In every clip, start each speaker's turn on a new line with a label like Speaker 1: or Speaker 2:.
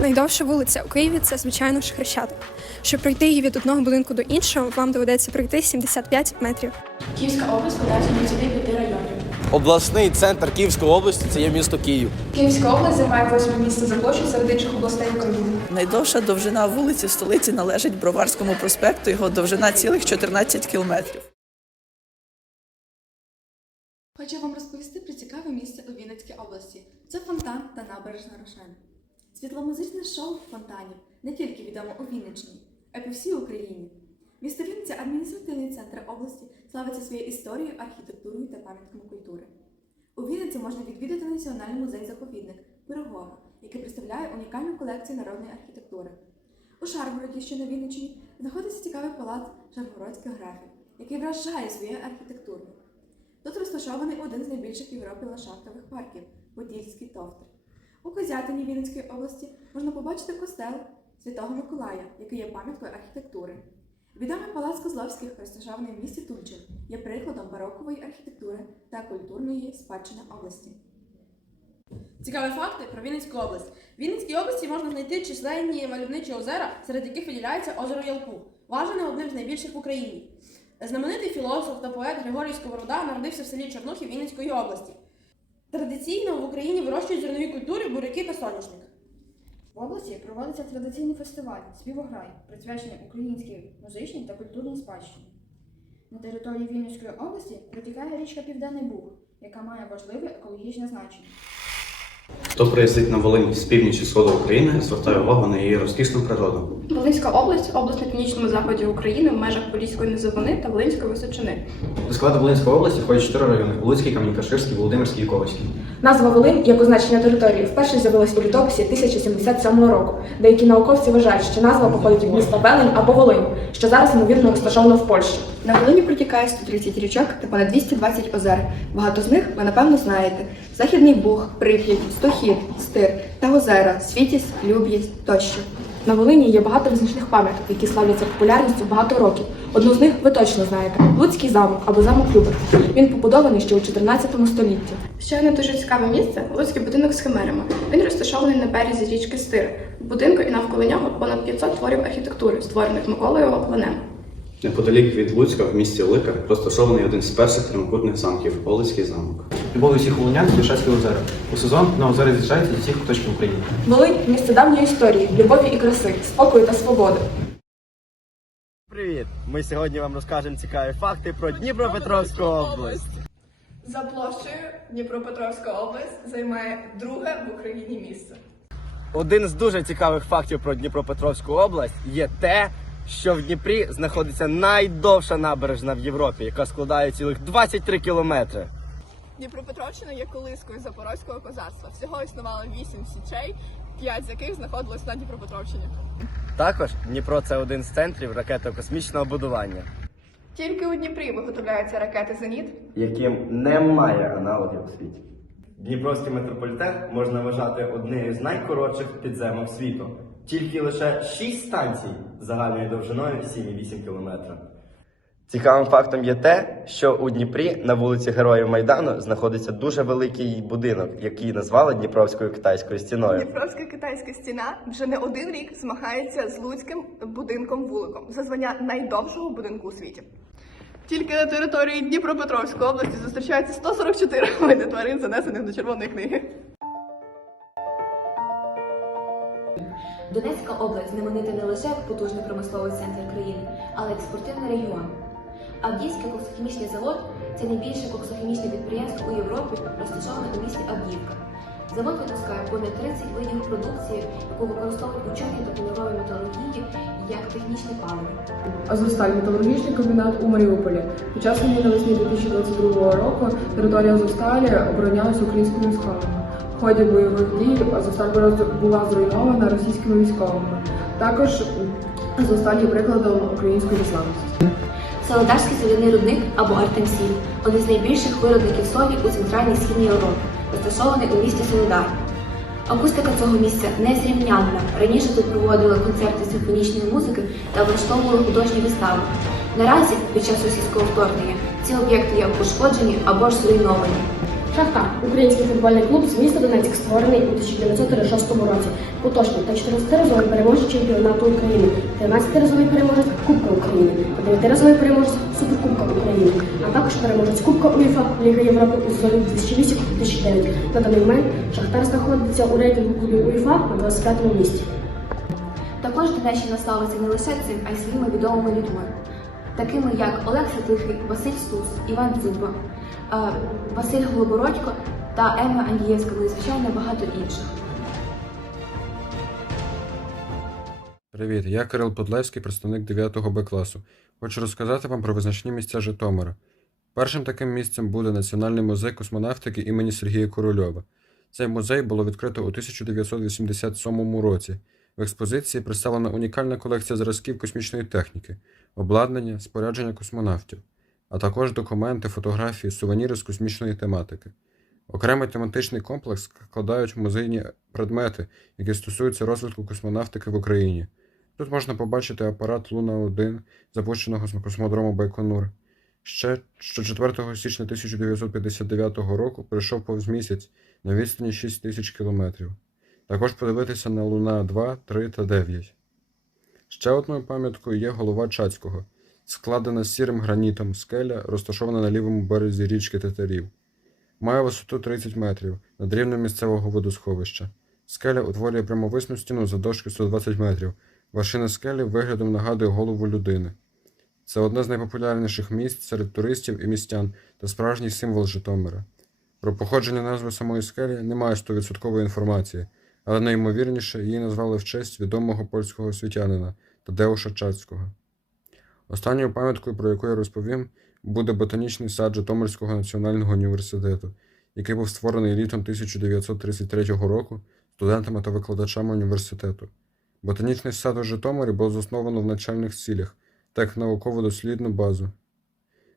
Speaker 1: Найдовша вулиця у Києві це, звичайно ж, Хрещатик. Щоб пройти її від одного будинку до іншого, вам доведеться пройти 75 метрів.
Speaker 2: Київська область складається з 25 районів.
Speaker 3: Обласний центр Київської області це є місто Київ.
Speaker 2: Київська область займає восьме місце за площею серед інших областей України.
Speaker 4: Найдовша довжина вулиці в столиці належить Броварському проспекту. Його довжина цілих 14 кілометрів.
Speaker 5: Хочу вам розповісти про цікаве місце у Вінницькій області. Це фонтан та набережна Рошен. Світломузичне шоу фонтанів не тільки відомо у Вінниччині, а й по всій Україні. Місто Вінниця – адміністративний центр області, славиться своєю історією, архітектурою та пам'ятками культури. У Вінниці можна відвідати Національний музей-заповідник Пирогова, який представляє унікальну колекцію народної архітектури. У Шаргороді, що на Вінниччині, знаходиться цікавий палац шаргородських графів, який вражає своєю архітектурою. Тут розташований один з найбільших в Європі ландшафтових парків Подільський товтр. У Козятині Вінницької області можна побачити костел Святого Миколая, який є пам'яткою архітектури. Відомий палац Козловських, розташований в місті Тульчин, є прикладом барокової архітектури та культурної спадщини області.
Speaker 6: Цікаві факти про Вінницьку область. В Вінницькій області можна знайти численні мальовничі озера, серед яких виділяється озеро Ялку, вважане одним з найбільших в Україні. Знаменитий філософ та поет Григорій Сковорода народився в селі Чернухів Вінницької області. Традиційно в Україні вирощують зернові культури, буряки та соняшник.
Speaker 7: В області проводиться традиційний фестиваль Співограй, присвячений українській музичній та культурній спадщині. На території Вінницької області протікає річка Південний Буг, яка має важливе екологічне значення.
Speaker 8: Хто приїздить на Волинь з північі сходу України, звертає увагу на її розкішну природу.
Speaker 2: Волинська область область на північному заході України в межах Поліської низовини та Волинської височини.
Speaker 9: До складу Волинської області входять чотири райони: Луцький, Кам'янка-Ширський, Володимирський і Ковальський.
Speaker 10: Назва Волинь як означення території вперше з'явилась у літописі 1077 року. Деякі науковці вважають, що назва походить від міста Велень або Волинь, що зараз ймовірно розташовано в Польщі.
Speaker 7: На Волині протікає 130 річок та понад 220 озер. Багато з них ви напевно знаєте: Західний Буг, Прип'ять, Стохід, Стир та озера, Світість, Люб'їсть тощо.
Speaker 10: На Волині є багато визначних пам'яток, які славляться популярністю багато років. Одну з них ви точно знаєте Луцький замок або замок Любер. Він побудований ще у 14 столітті.
Speaker 2: Ще одне дуже цікаве місце Луцький будинок з химерами. Він розташований на березі річки Стир. В будинку і навколо нього понад 500 творів архітектури, створених Миколою Окланем.
Speaker 8: Неподалік від Луцька в місті Лика розташований один з перших прямокутних замків Олицький замок.
Speaker 9: Любов усіх волинян – Шацьке озеро. У сезон на озері з'їжджаються з усіх куточків України.
Speaker 10: Волинь місце давньої історії, любові і краси, спокою та свободи.
Speaker 3: Привіт! Ми сьогодні вам розкажемо цікаві факти про Дніпропетровську область.
Speaker 2: За площею Дніпропетровська область займає друге в Україні місце.
Speaker 3: Один з дуже цікавих фактів про Дніпропетровську область є те, що в Дніпрі знаходиться найдовша набережна в Європі, яка складає цілих 23 кілометри.
Speaker 2: Дніпропетровщина є колискою запорозького козацтва. Всього існувало вісім січей, п'ять з яких знаходилось на Дніпропетровщині.
Speaker 3: Також Дніпро це один з центрів ракетно-космічного будування,
Speaker 2: Тільки у Дніпрі виготовляються ракети Зеніт.
Speaker 3: яким немає аналогів у світі. Дніпровський метрополітен можна вважати однією з найкоротших підземок світу. Тільки лише 6 станцій загальною довжиною 7,8 кілометра. Цікавим фактом є те, що у Дніпрі на вулиці Героїв Майдану знаходиться дуже великий будинок, який назвали Дніпровською китайською стіною.
Speaker 2: Дніпровська китайська стіна вже не один рік змагається з Луцьким будинком вуликом за звання найдовшого будинку у світі. Тільки на території Дніпропетровської області зустрічається 144 види тварин, занесених до червоної книги.
Speaker 11: Донецька область знаменита не лише як потужний промисловий центр країни, але й як спортивний регіон. Авдіївський коксохімічний завод це найбільше коксохімічне підприємство у Європі, розташоване у місті Авдіївка. Завод випускає понад 30 видів продукції, яку використовують у чорній та кольоровій металургії як технічне паливо.
Speaker 10: Азовсталь металургічний комбінат у Маріуполі. Під час війни навесні 2022 року територія Азовсталі оборонялася українськими військовими. Ході бойових дій Азовсталь була зруйнована російськими військовими. Також Азовсталь є прикладом української незламності.
Speaker 11: Солодарський соляний рудник або Артемсіль – один з найбільших виробників солі у Центральній Східній Європі, розташований у місті Солидар. Акустика цього місця незрівнянна. Раніше тут проводили концерти симфонічної музики та влаштовували художні вистави. Наразі, під час російського вторгнення, ці об'єкти є пошкоджені або ж зруйновані.
Speaker 12: Шахтар український футбольний клуб з міста Донецьк створений у 1936 році. Поточний та 14-разовий переможець чемпіонату України, 13-разовий переможець Кубка України та 9-разовий переможець Суперкубка України, а також переможець Кубка УЄФА Ліга Європи у сезоні 2008-2009. На даний момент Шахтар знаходиться у рейтингу клубів УЄФА на 25-му місці.
Speaker 11: Також Донеччина славиться не лише цим, а й своїми відомими людьми, такими як Олег Святихий, Василь Стус, Іван Дзюба, е, Василь Голобородько та Ема Андієвська, ну і звичайно багато інших.
Speaker 13: Привіт, я Кирил Подлевський, представник 9 Б класу. Хочу розказати вам про визначні місця Житомира. Першим таким місцем буде Національний музей космонавтики імені Сергія Корольова. Цей музей було відкрито у 1987 році. В експозиції представлена унікальна колекція зразків космічної техніки, обладнання, спорядження космонавтів, а також документи, фотографії, сувеніри з космічної тематики. Окремий тематичний комплекс складають музейні предмети, які стосуються розвитку космонавтики в Україні. Тут можна побачити апарат Луна-1, запущеного з космодрому Байконур. Ще що 4 січня 1959 року прийшов повз місяць на відстані 6 тисяч кілометрів. Також подивитися на Луна 2, 3 та 9. Ще одною пам'яткою є голова Чацького, складена сірим гранітом скеля, розташована на лівому березі річки Татарів. Має висоту 30 метрів над рівнем місцевого водосховища. Скеля утворює прямовисну стіну завдовжки 120 метрів. Вершина скелі виглядом нагадує голову людини. Це одне з найпопулярніших місць серед туристів і містян та справжній символ Житомира. Про походження назви самої скелі немає 100% інформації, але найімовірніше її назвали в честь відомого польського освітянина Тадеуша Чацького. Останньою пам'яткою, про яку я розповім, буде ботанічний сад Житомирського національного університету, який був створений літом 1933 року студентами та викладачами університету. Ботанічний сад у Житомирі було засновано в навчальних цілях та як науково-дослідну базу.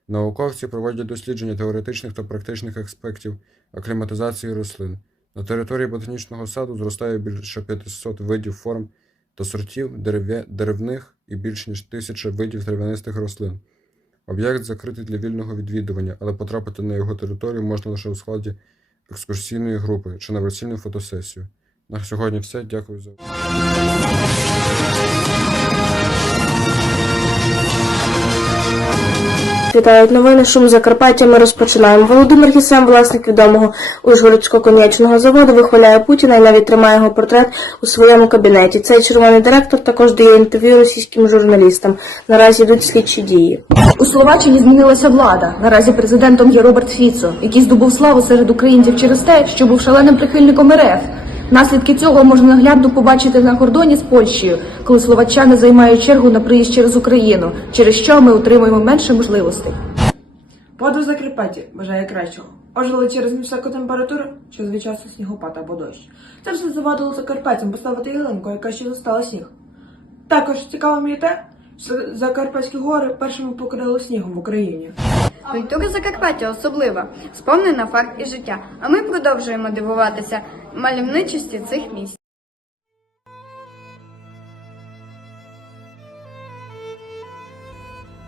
Speaker 13: Науковці проводять дослідження теоретичних та практичних аспектів акліматизації рослин. На території ботанічного саду зростає більше 500 видів форм та сортів деревних і більш ніж тисяча видів трав'янистих рослин. Об'єкт закритий для вільного відвідування, але потрапити на його територію можна лише у складі екскурсійної групи чи на весільну фотосесію. На сьогодні все. Дякую за увагу.
Speaker 12: Вітають новини Шум Закарпаття. Ми розпочинаємо. Володимир Гісем, власник відомого Ужгородського конячного заводу, вихваляє Путіна і навіть тримає його портрет у своєму кабінеті. Цей червоний директор також дає інтерв'ю російським журналістам. Наразі йдуть слідчі дії.
Speaker 14: У Словаччині змінилася влада. Наразі президентом є Роберт Фіцо, який здобув славу серед українців через те, що був шаленим прихильником РФ. Наслідки цього можна наглядно побачити на кордоні з Польщею, коли словаччани займають чергу на приїзд через Україну, через що ми отримуємо менше можливостей.
Speaker 12: Воду Закарпаття бажає кращого. Ожили через високу температуру чи звичайно снігопад або дощ. Це все завадило Закарпаттям поставити ялинку, яка ще застала сніг. Також цікаво мені те, Закарпатські гори першими покрили снігом в Україні.
Speaker 14: Культура Закарпаття особлива, сповнена факт і життя. А ми продовжуємо дивуватися мальовничості цих місць.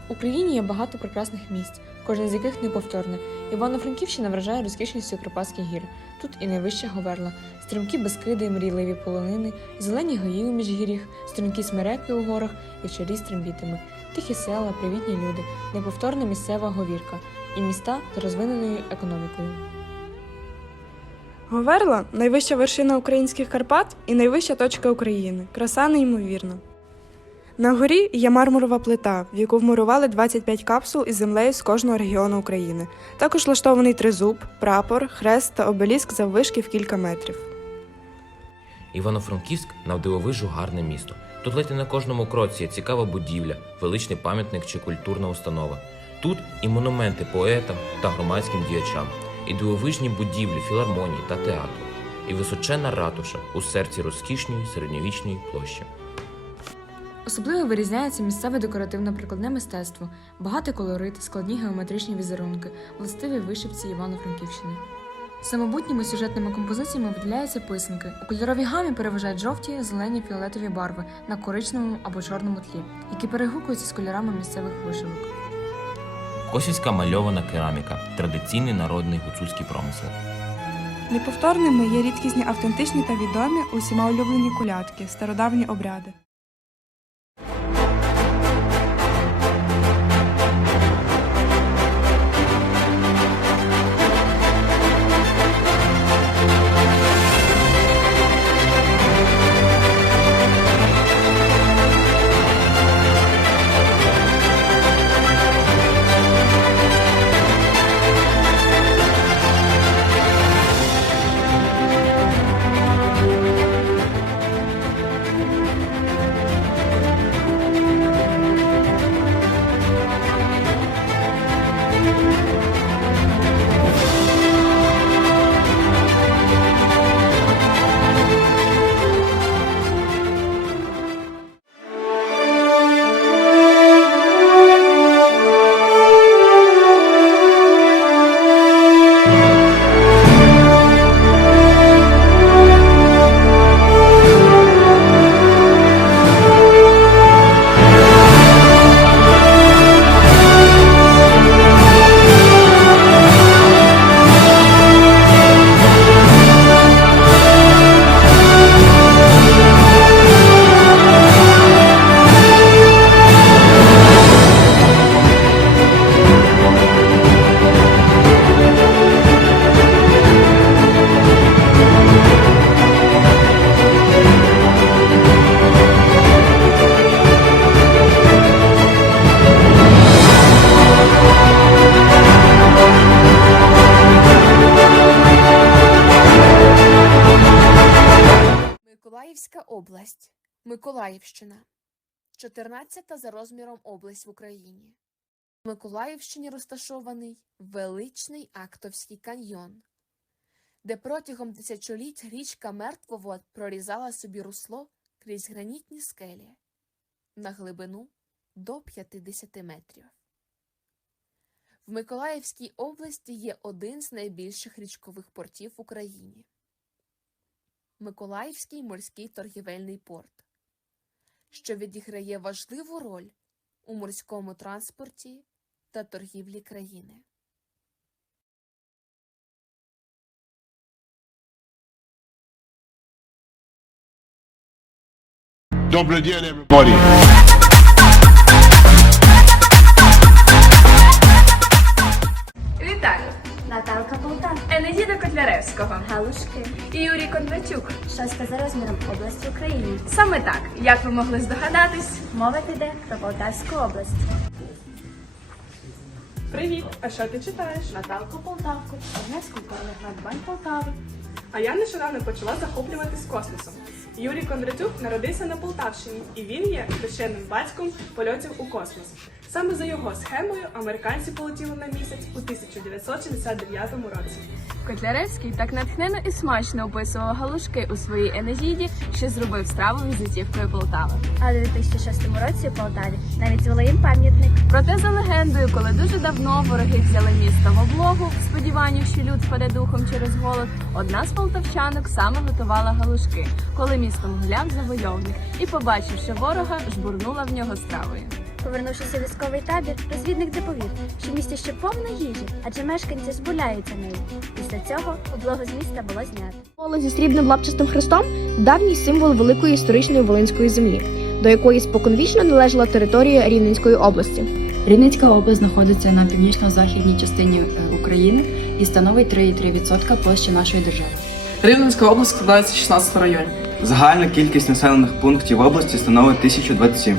Speaker 5: Україні є багато прекрасних місць, кожне з яких неповторне. Івано-Франківщина вражає розкішністю Карпатських гір. Тут і найвища Говерла, стрімкі безкиди, і мрійливі полонини, зелені гаї у міжгір'ях, стрімкі смереки у горах і чарі стрімбітами, тихі села, привітні люди, неповторна місцева говірка і міста з розвиненою економікою.
Speaker 12: Говерла найвища вершина українських Карпат і найвища точка України. Краса неймовірна. На горі є мармурова плита, в яку вмурували 25 капсул із землею з кожного регіону України. Також влаштований тризуб, прапор, хрест та обеліск заввишки в кілька метрів.
Speaker 15: Івано-Франківськ навдивовижу гарне місто. Тут ледь на кожному кроці є цікава будівля, величний пам'ятник чи культурна установа. Тут і монументи поетам та громадським діячам, і дивовижні будівлі філармонії та театру, і височенна ратуша у серці розкішної середньовічної площі.
Speaker 16: Особливо вирізняється місцеве декоративно-прикладне мистецтво, багатий колорит, складні геометричні візерунки, властиві вишивці Івано-Франківщини. Самобутніми сюжетними композиціями виділяються писанки. У кольоровій гамі переважають жовті, зелені, фіолетові барви на коричневому або чорному тлі, які перегукуються з кольорами місцевих вишивок.
Speaker 15: Косівська мальована кераміка традиційний народний гуцульський промисел.
Speaker 17: Неповторними є рідкісні автентичні та відомі усіма улюблені колядки, стародавні обряди.
Speaker 18: 14 за розміром область в Україні. В Миколаївщині розташований величний Актовський каньйон, де протягом тисячоліть річка Мертвовод прорізала собі русло крізь гранітні скелі на глибину до 50 метрів. В Миколаївській області є один з найбільших річкових портів в Україні. Миколаївський морський торгівельний порт, що відіграє важливу роль у морському транспорті та торгівлі країни.
Speaker 19: Добрый день, everybody.
Speaker 20: Вітаю! Наталка Полтан, Енезіда Котляревського, Галушки і Юрій Кондратюк. Шоста за розміром області України. Саме так, як ви могли здогадатись, мова піде про Полтавську область.
Speaker 21: Привіт! А що ти читаєш?
Speaker 20: Наталку Полтавку, Чернецьку Бань Полтави.
Speaker 21: А я нещодавно почала захоплюватись космосом. Юрій Кондратюк народився на Полтавщині, і він є священним батьком польотів у космос. Саме за його схемою американці полетіли на місяць у 1969 році.
Speaker 20: Котляревський так натхненно і смачно описував галушки у своїй Енезіді, що зробив страву візитівкою Полтави. А у 2006 році у Полтаві навіть звели їм пам'ятник. Проте за легендою, коли дуже давно вороги взяли місто в облогу, в сподіванні, що люд впаде духом через голод, одна з полтавчанок саме готувала галушки, коли містом гуляв завойовник і, побачивши ворога, жбурнула в нього стравою.
Speaker 22: Повернувшись у військовий табір, розвідник доповів, що в місті ще повно їжі, адже мешканці збуляються нею. Після цього облогу з міста було знято.
Speaker 23: Поле зі срібним лапчастим хрестом давній символ великої історичної волинської землі, до якої споконвічно належала територія Рівненської області.
Speaker 24: Рівненська область знаходиться на північно-західній частині е, України і становить 3,3% площі нашої держави.
Speaker 25: Рівненська область складається з 16 районів.
Speaker 26: Загальна кількість населених пунктів області становить 1027.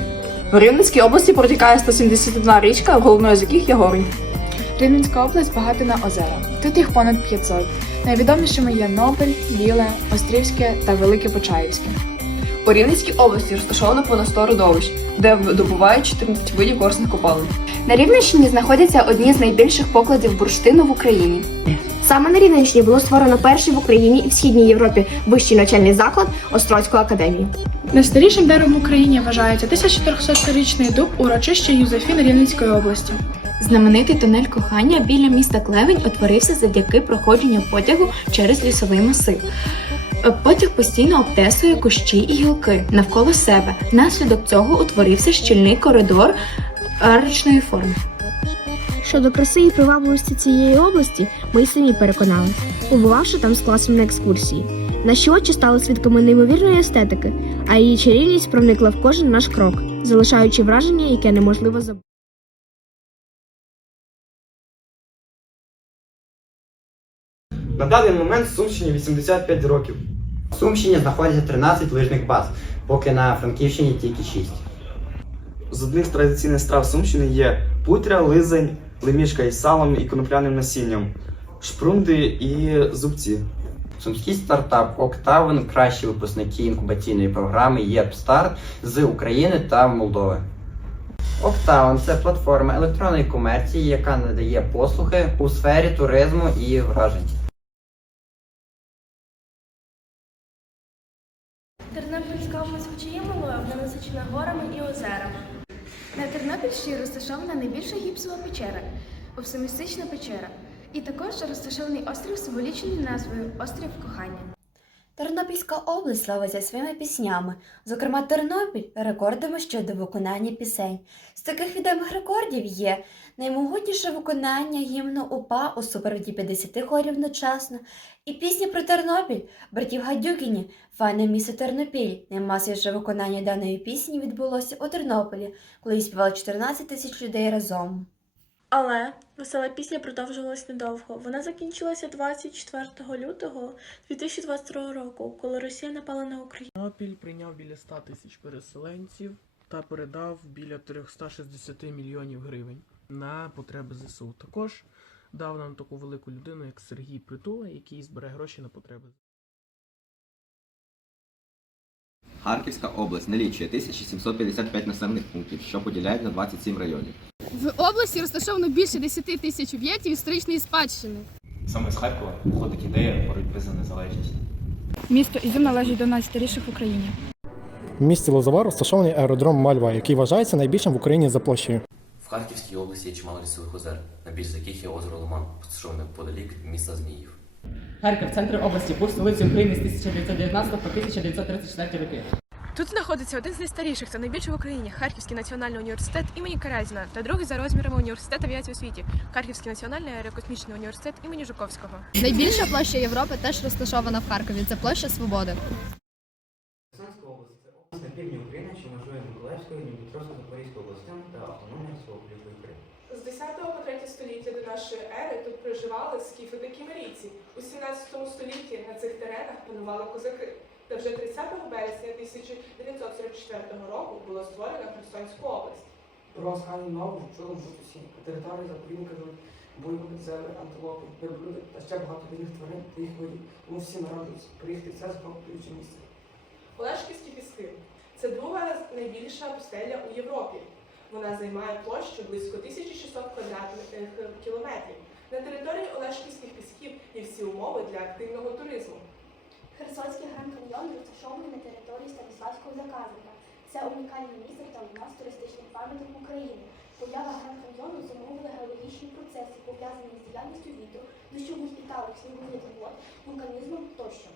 Speaker 25: В Рівненській області протікає 171 річка, головною з яких є Горень.
Speaker 27: Рівненська область багата на озера. Тут їх понад 500. Найвідомішими є Нобель, Біле, Острівське та Велике Почаївське.
Speaker 25: У Рівненській області розташовано понад 100 родовищ, де добувають 14 видів корисних копалин.
Speaker 23: На Рівненщині знаходяться одні з найбільших покладів бурштину в Україні.
Speaker 7: Саме на Рівненщині було створено перший в Україні і в східній Європі вищий навчальний заклад Острозьку академію.
Speaker 10: Найстарішим деревом в Україні вважається 1400-річний дуб урочище Юзефін Рівненської області.
Speaker 23: Знаменитий тунель кохання біля міста Клевень утворився завдяки проходженню потягу через лісовий масив. Е, Потяг постійно обтесує кущі і гілки навколо себе. Внаслідок цього утворився щільний коридор арочної форми.
Speaker 7: Щодо краси і привабливості цієї області, ми й самі переконали, побувавши там з класом на екскурсії. Наші очі стали свідками неймовірної естетики, а її чарівність проникла в кожен наш крок, залишаючи враження, яке неможливо забути.
Speaker 25: На даний момент Сумщині 85 років.
Speaker 28: В Сумщині знаходиться 13 лижних баз, поки на Франківщині тільки 6.
Speaker 25: З одних з традиційних страв Сумщини є путря, лизень, лемішка із салом і конопляним насінням, шпрунди і зубці.
Speaker 28: Сумський стартап Октавен кращі випускники інкубаційної програми ЄПСТАРТ з України та Молдови. Октавен це платформа електронної комерції, яка надає послуги у сфері туризму і вражень.
Speaker 22: Тернопільська область хоч і є малою, вона насичена горами і озерами.
Speaker 7: На Тернопільщині розташована найбільша гіпсова печера Овсемістична печера. І також розташований острів з символічною назвою Острів Кохання.
Speaker 11: Тернопільська область славиться своїми піснями, зокрема Тернопіль рекордами щодо виконання пісень. З таких відомих рекордів є наймогутніше виконання гімну УПА у супроводі 50 хорів одночасно і пісні про Тернопіль братів Гадюкіні «Файне місто Тернопіль». Наймасовіше виконання даної пісні відбулося у Тернополі, коли її співали 14 тисяч людей разом.
Speaker 22: Але весела пісня продовжувалась недовго. Вона закінчилася 24 лютого 2022 року, коли Росія напала на Україну.
Speaker 29: Тернопіль прийняв біля 100 тисяч переселенців та передав біля 360 мільйонів гривень на потреби ЗСУ. Також дав нам таку велику людину, як Сергій Притула, який збере гроші на потреби.
Speaker 30: Харківська область налічує 1755 населених пунктів, що поділяють на 27 районів.
Speaker 31: В області розташовано більше 10 тисяч об'єктів історичної спадщини.
Speaker 26: Саме з Харкова походить ідея боротьби за незалежність.
Speaker 10: Місто Ізюм належить до найстаріших в Україні.
Speaker 32: В місті Лозова розташований аеродром Мальва, який вважається найбільшим в Україні за площею.
Speaker 8: В Харківській області є чимало лісових озер, найбільш з яких є озеро Лиман, розташоване неподалік міста Зміїв.
Speaker 33: Харків, центр області, був столицею України з 1919 по 1934 роки.
Speaker 34: Тут знаходиться один з найстаріших та найбільших в Україні Харківський національний університет імені Каразіна та другий за розмірами університет авіації у світі Харківський національний аерокосмічний університет імені Жуковського.
Speaker 35: Найбільша площа Європи теж розташована в Харкові. Це площа Свободи.
Speaker 36: Херсонська область це область на півдні України, що межує Миколаївською, Дніпропетровською, Запорізькою областями та автономною Республікою Крим.
Speaker 21: З 10 по 3 століття до нашої ери тут проживали скіфи та кімерійці. У 17 столітті на цих теренах панували козаки. Та вже 30 березня 1944 року було створено Херсонську область.
Speaker 37: Про останню нову чули тут усі. На території заповідника живуть буйволи, зебри, антилопи, верблюди та ще багато різних тварин та їх видів. Тому всі народилися приїхати в це захоплююче місце.
Speaker 21: Олешківські піски це друга найбільша пустеля у Європі. Вона займає площу близько 1600 квадратних кілометрів. На території Олешківських пісків є всі умови для активного туризму.
Speaker 38: Херсонський гранд каньйон розташований на території Станіславського заказника. Це унікальне місце та одна з туристичних пам'яток України. Поява гранд каньйону зумовили геологічні процеси, пов'язані з діяльністю вітру, дощових і талих снігових вод, вулканізмом тощо.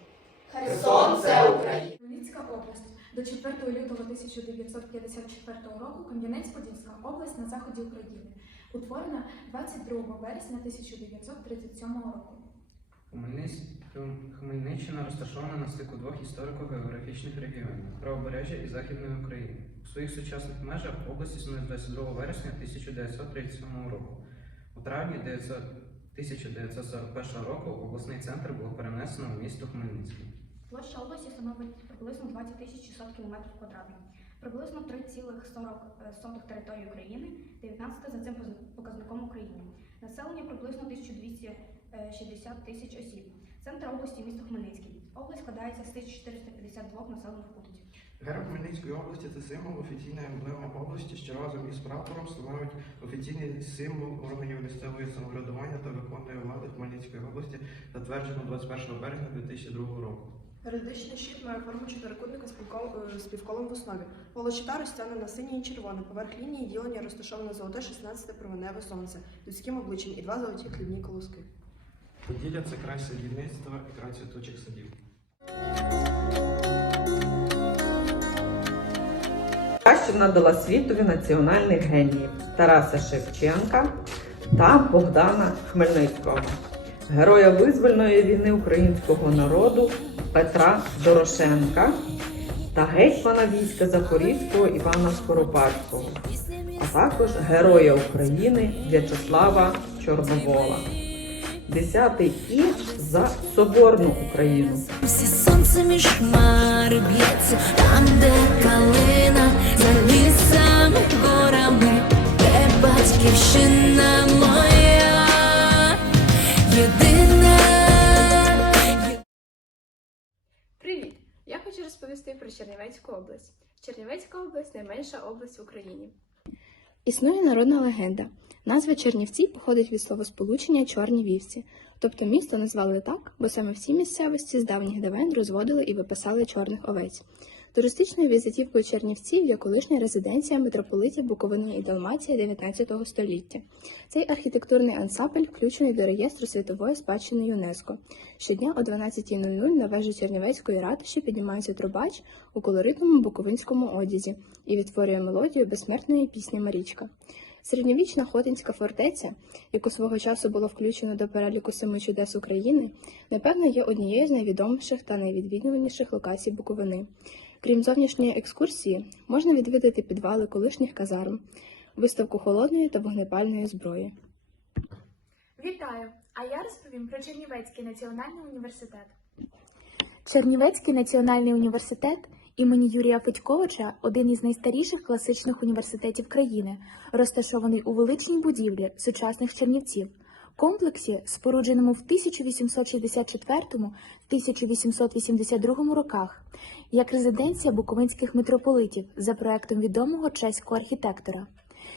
Speaker 39: Херсон – це Україна.
Speaker 10: Хмельницька область. До 4 лютого 1954 року Кам'янець-Подільська область на заході України. Утворена 22 вересня 1937 року.
Speaker 26: Хмельниччина розташована на стику двох історико-географічних регіонів правобережжя і Західної України. У своїх сучасних межах область існує з 22 вересня 1937 року. У травні 1941 року обласний центр було перенесено в місто Хмельницький.
Speaker 7: Площа області становить приблизно 20 600 км квадратних. Приблизно 3,40 території України, 19 за цим показником України. Населення приблизно 1260 тисяч осіб. Центр області місто Хмельницький. Область складається з 1452 населених пунктів.
Speaker 40: Герб Хмельницької області це символ офіційна емблема області, що разом із прапором становить офіційний символ органів місцевого самоврядування та виконує влади Хмельницької області, затверджено 21 березня 2002 року.
Speaker 21: Юридичний щит має форму чотирикутника з е, з півколом в основі. Поло щита розтягне на синє і червоне. Поверх лінії ділення розташоване золоте 16 променеве сонце людським обличчям і два золоті хлібні колоски.
Speaker 40: Поділля це край садівництва і край цвітучих садів.
Speaker 41: Кращим надала світові національних геніїв Тараса Шевченка та Богдана Хмельницького, героя визвольної війни українського народу Петра Дорошенка та гетьмана війська Запорізького Івана Скоропадського, а також героя України В'ячеслава Чорновола. Десятий і за Соборну Україну.
Speaker 42: Всі сонце між хмар б'ється, там, де калина, за лісами, горами, де батьківщина моя,
Speaker 2: Чернівецьку область. Чернівецька область найменша область в Україні. Існує народна легенда. Назва Чернівці походить від словосполучення чорні вівці, тобто місто назвали так, бо саме в цій місцевості з давніх давен розводили і виписали чорних овець. Туристичною візитівкою Чернівців є колишня резиденція митрополитів Буковини і Далмації 19 століття. Цей архітектурний ансамбль включений до реєстру світової спадщини ЮНЕСКО. Щодня о 12.00 на вежі Чернівецької ратуші піднімається трубач у колоритному буковинському одязі і відтворює мелодію безсмертної пісні Марічка. Середньовічна Хотинська фортеця, яку свого часу було включено до переліку семи чудес України, напевно, є однією з найвідоміших та найвідвідуваніших локацій Буковини. Крім зовнішньої екскурсії, можна відвідати підвали колишніх казарм, виставку холодної та вогнепальної зброї.
Speaker 27: Вітаю! А я розповім про Чернівецький національний університет.
Speaker 43: Чернівецький національний університет імені Юрія Федьковича один із найстаріших класичних університетів країни, розташований у величній будівлі сучасних Чернівців, комплексі, спорудженому в 1864-1882 роках, як резиденція буковинських митрополитів за проектом відомого чеського архітектора.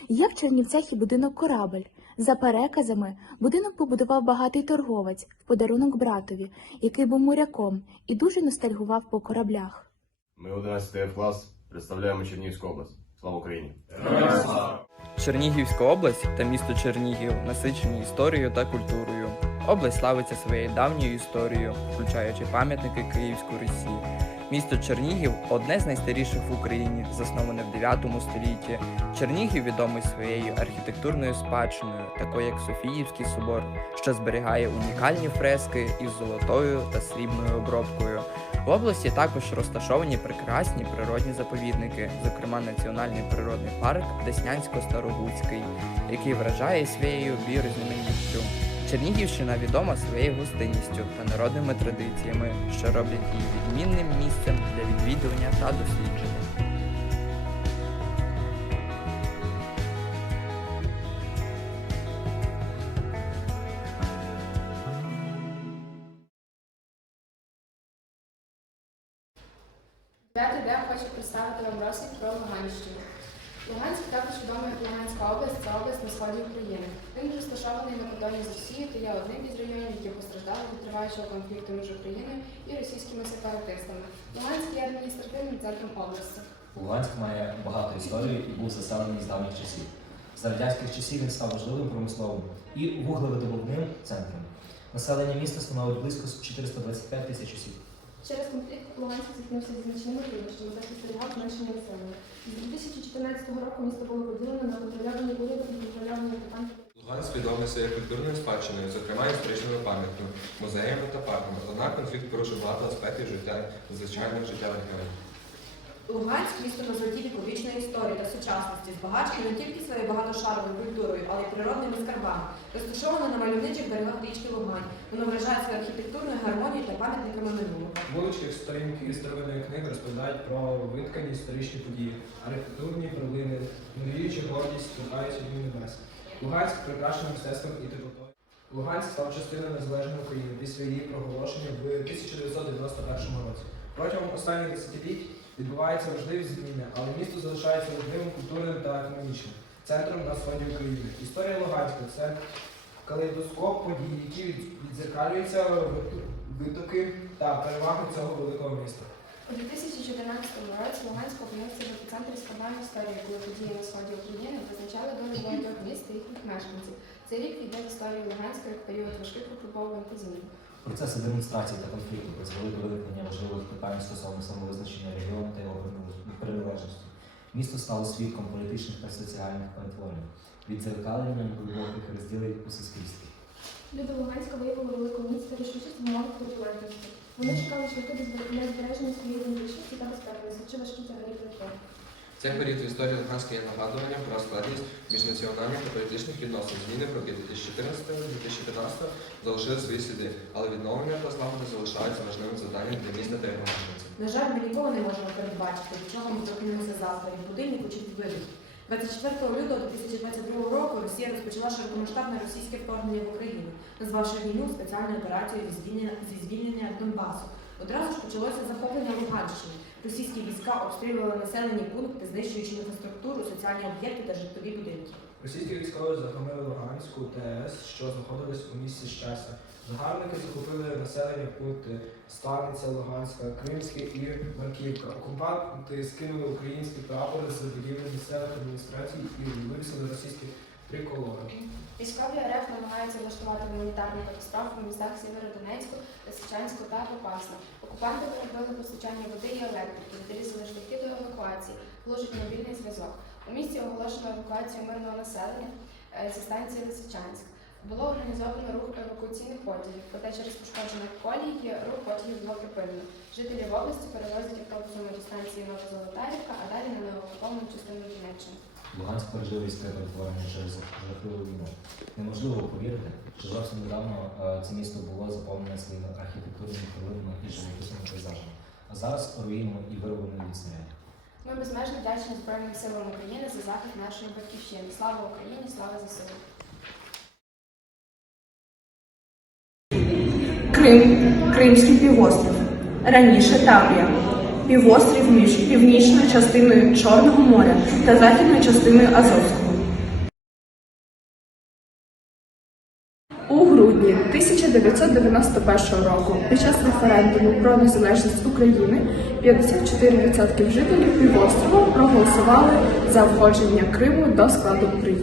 Speaker 43: Є в Чернівцях і будинок Корабель. За переказами, будинок побудував багатий торговець в подарунок братові, який був моряком і дуже ностальгував по кораблях.
Speaker 44: Ми 11 клас представляємо Чернігівську область. Слава Україні!
Speaker 45: Чернігівська область та місто Чернігів насичені історією та культурою. Область славиться своєю давньою історією, включаючи пам'ятники Київської Русі. Місто Чернігів одне з найстаріших в Україні, засноване в 9 столітті. Чернігів відомий своєю архітектурною спадщиною, такою як Софіївський собор, що зберігає унікальні фрески із золотою та срібною обробкою. В області також розташовані прекрасні природні заповідники, зокрема Національний природний парк Деснянсько-Старогуцький, який вражає своєю біорізноманітністю. Чернігівщина відома своєю гостинністю та народними традиціями, що роблять її відмінним місцем для відвідування та дослідження.
Speaker 6: Є одним із районів, які постраждали від триваючого конфлікту між Україною і російськими сепаратистами. Луганськ є адміністративним центром області.
Speaker 46: Луганськ має багату історію і був заселений з давніх часів. З радянських часів він став важливим промисловим і вуглевидобувним центром. Населення міста становить близько 425 тисяч осіб.
Speaker 27: Через конфлікт Луганськ зіткнувся зі значними труднощами та спостерігав зменшення населення. З 2014 року місто було поділено на контрольовані урядом і контрольовані окупантами.
Speaker 47: Луганськ відомий своєю культурною спадщиною, зокрема історичними пам'ятками, музеями та парками. Однак конфлікт порушив багато аспектів життя звичайного життя регіону.
Speaker 48: Луганськ місто на золоті віковічної історії та сучасності, збагачене не тільки своєю багатошаровою культурою, але й природними скарбами. Розташоване на мальовничих берегах річки Лугань. Воно вражає своєю архітектурною гармонією та пам'ятниками минулого.
Speaker 40: Вулички, сторінки і старовинної книги розповідають про виткані історичні події, архітектурні перлини, навіючи гордість, торкаючи дні небес. Луганськ прикрашений мистецтвом і теплотою. Луганськ став частиною незалежної України після її проголошення в 1991 році. Протягом останніх десятиліть
Speaker 46: Відбуваються важливі зміни, але місто залишається важливим культурним та економічним центром на сході України. Історія Луганська це калейдоскоп подій, які відзеркалюються витоки та переваги цього великого міста.
Speaker 6: У 2014 році Луганськ опинився в епіцентрі складної історії, коли події на сході України визначали долю багатьох міст та їхніх мешканців. Цей рік війде в історію Луганська як період важких випробувань та змін.
Speaker 49: Процеси демонстрації та конфлікту призвели до виникнення важливих питань стосовно самовизначення регіону та його приналежності. Місто стало свідком політичних та соціальних перетворень, відзеркаленням глибоких розділів у суспільстві.
Speaker 50: Люди Луганська виявили велику міць та рішучість в умовах протилежності. Вони чекали шляхи до збер- збереження своєї ідентичності та безпеки, несучи важкі тягарі перетворень.
Speaker 13: Цей період в історії Луганська є нагадуванням про складність міжнаціональних та політичних відносин. Зміни роки 2014-2015 залишили свої сліди, але відновлення та злагода залишаються важливим завданням для міста та його мешканців.
Speaker 5: На жаль, ми ніколи не можемо передбачити, від чого ми прокинемося завтра від будильнику чи від вибухів. 24 лютого 2022 року Росія розпочала широкомасштабне російське вторгнення в Україну, назвавши війну спеціальною операцією зі звільнення, зі звільнення Донбасу. Одразу ж почалося захоплення Луганщини. Російські війська обстрілювали населені пункти, знищуючи інфраструктуру, соціальні об'єкти та житлові будинки.
Speaker 46: Російські військові захопили Луганську ТС, що знаходились у місті Щеса. Загарбники захопили населені пункти Станиця, Луганська, Кримське і Марківка. Окупанти скинули українські прапори з будівлі місцевих адміністрацій і вивісили російські триколори.
Speaker 6: Військові РФ намагаються влаштувати гуманітарну катастрофу в містах Сєвєродонецьку, Лисичанську та Попасна. Окупанти перебили постачання води і електрики, відрізали шляхи до евакуації, глушать мобільний зв'язок. У місті оголошено евакуацію мирного населення е, зі станції Лисичанськ. Було організовано рух евакуаційних потягів, проте через пошкоджених колій рух потягів було припинено. Жителів області перевозять автобусами до станції Новозолотарівка, а далі на неокуповану частину Донеччини.
Speaker 49: Луганськ пережив військове перетворення через жахливу війну. Неможливо повірити, що зовсім недавно е, це місто було заповнене своїми архітектурними перлинами і живописними пейзажами. А зараз руїнами і виробами від снарядів.
Speaker 6: Ми безмежно вдячні Збройним силам України за захист нашої батьківщини. Слава Україні, слава ЗСУ!
Speaker 14: Крим, Кримський півострів. Раніше Таврія. Півострів між північною частиною Чорного моря та західною частиною Азовського.
Speaker 10: У грудні 1991 року під час референдуму про незалежність України 54% жителів півострова проголосували за входження Криму до складу України.